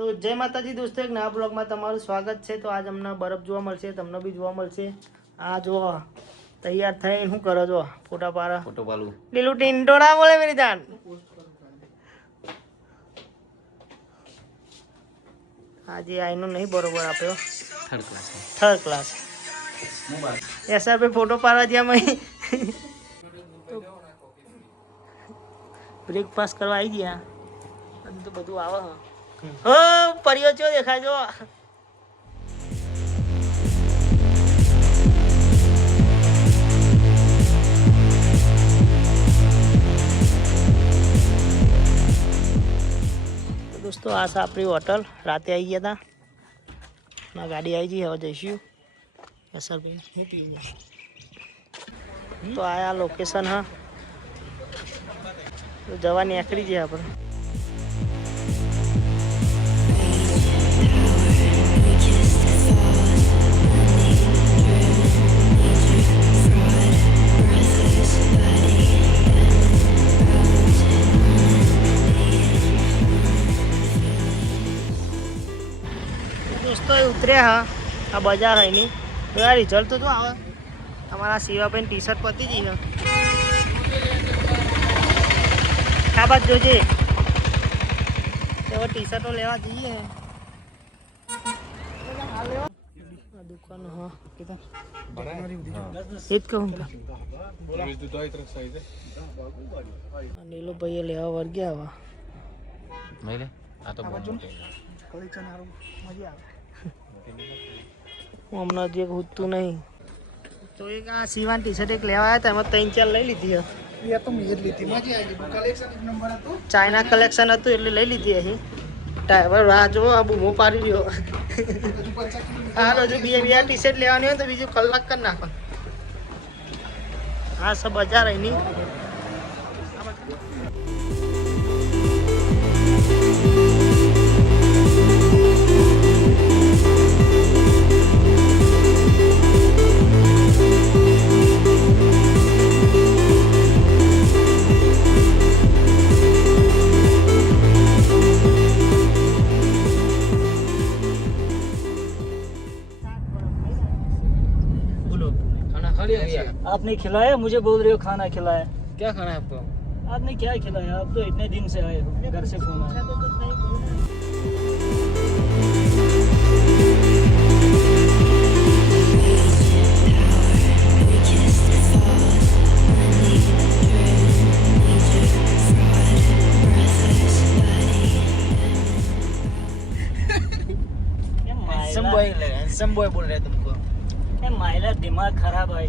તો જય માતાજી દોસ્તો એક નવા બ્લોગમાં તમારું સ્વાગત છે. તો આજ અમને બરફ જોવા મળશે તમને બી જોવા મળશે. આ જો તૈયાર થઈને શું કરો છો? ફોટા પારા ફોટો પાલું લીલું ટીંટોડા બોલે મેરી જાન. આજે આઈનો નહીં બરોબર આપ્યો. Third class third class SR pay photo પાડવા જ્યાં મેં બ્રેકફાસ્ટ કરવા આવી ગયા. તો બધું આવે હ. હો પરિયો ચો દેખાય જો તો દોસ્તો આ છે આપણી હોટલ રાતે આવી ગયા હતા ના ગાડી આવી ગઈ હવે જઈશું એસઆરભાઈ મૂકી તો આ લોકેશન હા તો જવા નીકળી જાય આપણે દોસ્તો એ ઉતર્યા હા. આ બજાર હોય નહીં તો આ રિઝલ્ટ તો શું આવે? અમારા શિવાભાઈ ટી શર્ટ પતી જઈ હા બાદ જોજે. તો હવે ટી શર્ટો લેવા જઈએ? આ દુકાન હા. એ જ કહું નીલો ભાઈએ લેવા વર્ગ્યા આવા આ તો બહુ મોટી. હું હમણાં જે હોતું નહીં તો એક આ સીવાન ટી શર્ટ એક લેવા આવ્યા હતા એમાં ત્રણ ચાર લઈ લીધી ચાઇના કલેક્શન હતું એટલે લઈ લીધી અહીં ટાઈવર રાહ જો આ બૂમો પાડી રહ્યો હા હજુ બે બે ટી શર્ટ લેવાની હોય તો બીજું કલાક કરી નાખો હા સબ બજાર અહીંની बोलो आपने खिलाया मुझे बोल रहे हो खाना खिलाया। क्या खाना है आपको? आपने क्या खिलाया? आप तो इतने दिन से आए हो घर से फ़ोन आया। हैंडसम बॉय हैंडसम बॉय बोल रहे तुमको। ये मायला दिमाग खराब है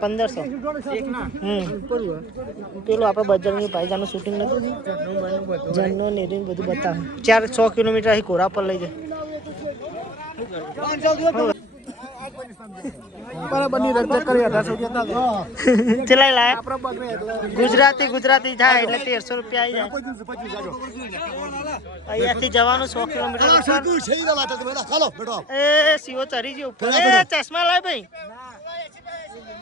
પંદરસો. હમ. પેલું આપણે બજરંગી ભાઈજાનું શૂટિંગ નથી જન્નો નેરીને બધું બતાવે. ચાર સો કિલોમીટર અહીં ઘોડા પર લઈ જાય. ગુજરાતી ગુજરાતી જાય એટલે તેરસો રૂપિયા આવી જાય. અહીંયાથી જવાનું સો કિલોમીટર. એ સીઓ ચરી ગયો. ચશ્મા લાય ભાઈ.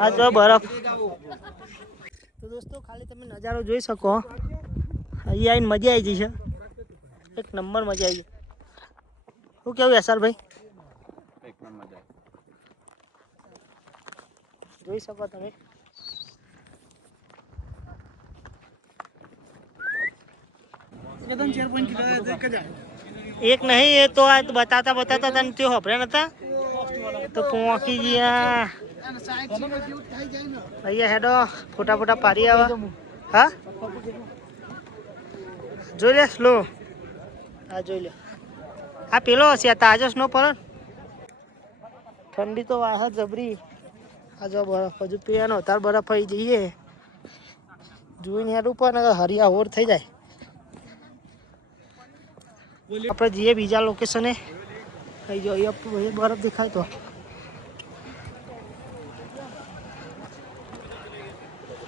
આ જો બરફ. તો દોસ્તો ખાલી તમે નજારો જોઈ શકો. અહીંયા આવીને મજા આવી જશે. એક નંબર મજા આવી શું કેવું એસઆર ભાઈ એક નંબર જાય જોઈ શકો તમે એક નહીં એ તો આ બતાતા બતાતા તને તે હોભરે નતા? તો પહોંચી ગયા. અહીંયા હેડો, ફોટા ફોટા પાડી આવા. હા? જોઈ લે, સ્લો. હા, જોઈ લે. આ પેલો હશે, આ તાજો સ્નો પર ઠંડી તો વાહ જબરી. આ જો બરફ, હજુ પીવાનો તાર બરફ આવી જઈએ. જોઈને હેડ ઉપર ને હરિયા હોર થઈ જાય. આપણે જઈએ બીજા લોકેશને અહીં જો, અહીંયા બરફ દેખાય તો.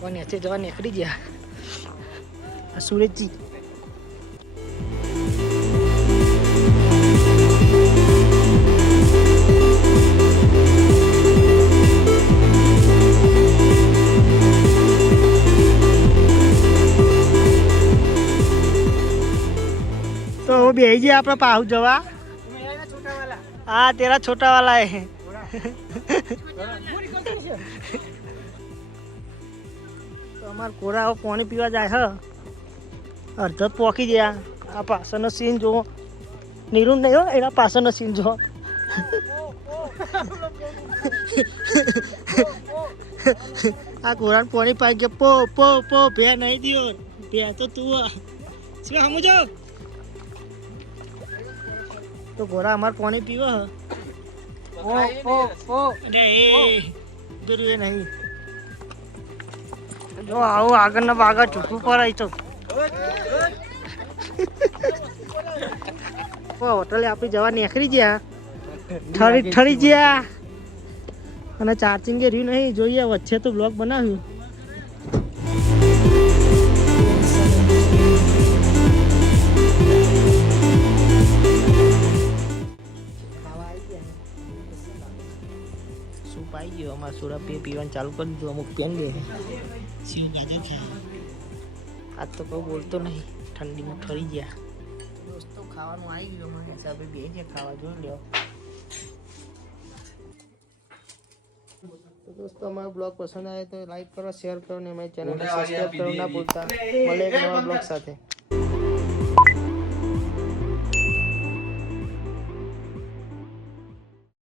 કોને છે જવા નીકળી ગયા સુરજજી તો બેસી જઈએ આપણે પાહુ જવા. હા, તેરા છોટા વાલા અમાર કોરાઓ પાણી પીવા જાય હ. અડધો પોકી ગયા. આ પાછળનો સીન જો નીરું નહીં હો એના પાછળનો સીન જો આ કોરાને પાણી પાઈ ગયા. પો પો પો ભે નહીં દિયો. ભે તો તું. શું સમજો તો ઘોડા અમાર પાણી પીવો હ. ઓ ઓ ઓ એ ગુરુ નહીં. જો આવું આગળના આગળ ચૂકવું પડાય તો. હોટલે આપણી જવા નીકળી ગયા. ઠરી ઠરી ગયા. અને ચાર્જિંગ રહ્યું નહીં. જોઈએ વચ્ચે તો બ્લોગ બનાવ્યું. શું આવી ગયો અમારે સોડા પી પીવાનું ચાલુ કરી દીધું અમુક પેન લે શિવ ગાજર ખાય આજ તો કોઈ બોલતો નહીં ઠંડીમાં ઠરી ગયા. દોસ્તો ખાવાનું આવી ગયું અમારે હિસાબે બે જે ખાવા જોઈ લ્યો. તો દોસ્તો અમારો બ્લોગ પસંદ આવે તો લાઈક કરો શેર કરો ને અમારી ચેનલને સબસ્ક્રાઈબ કરો ના ભૂલતા. મળે એક નવા બ્લોગ સાથે.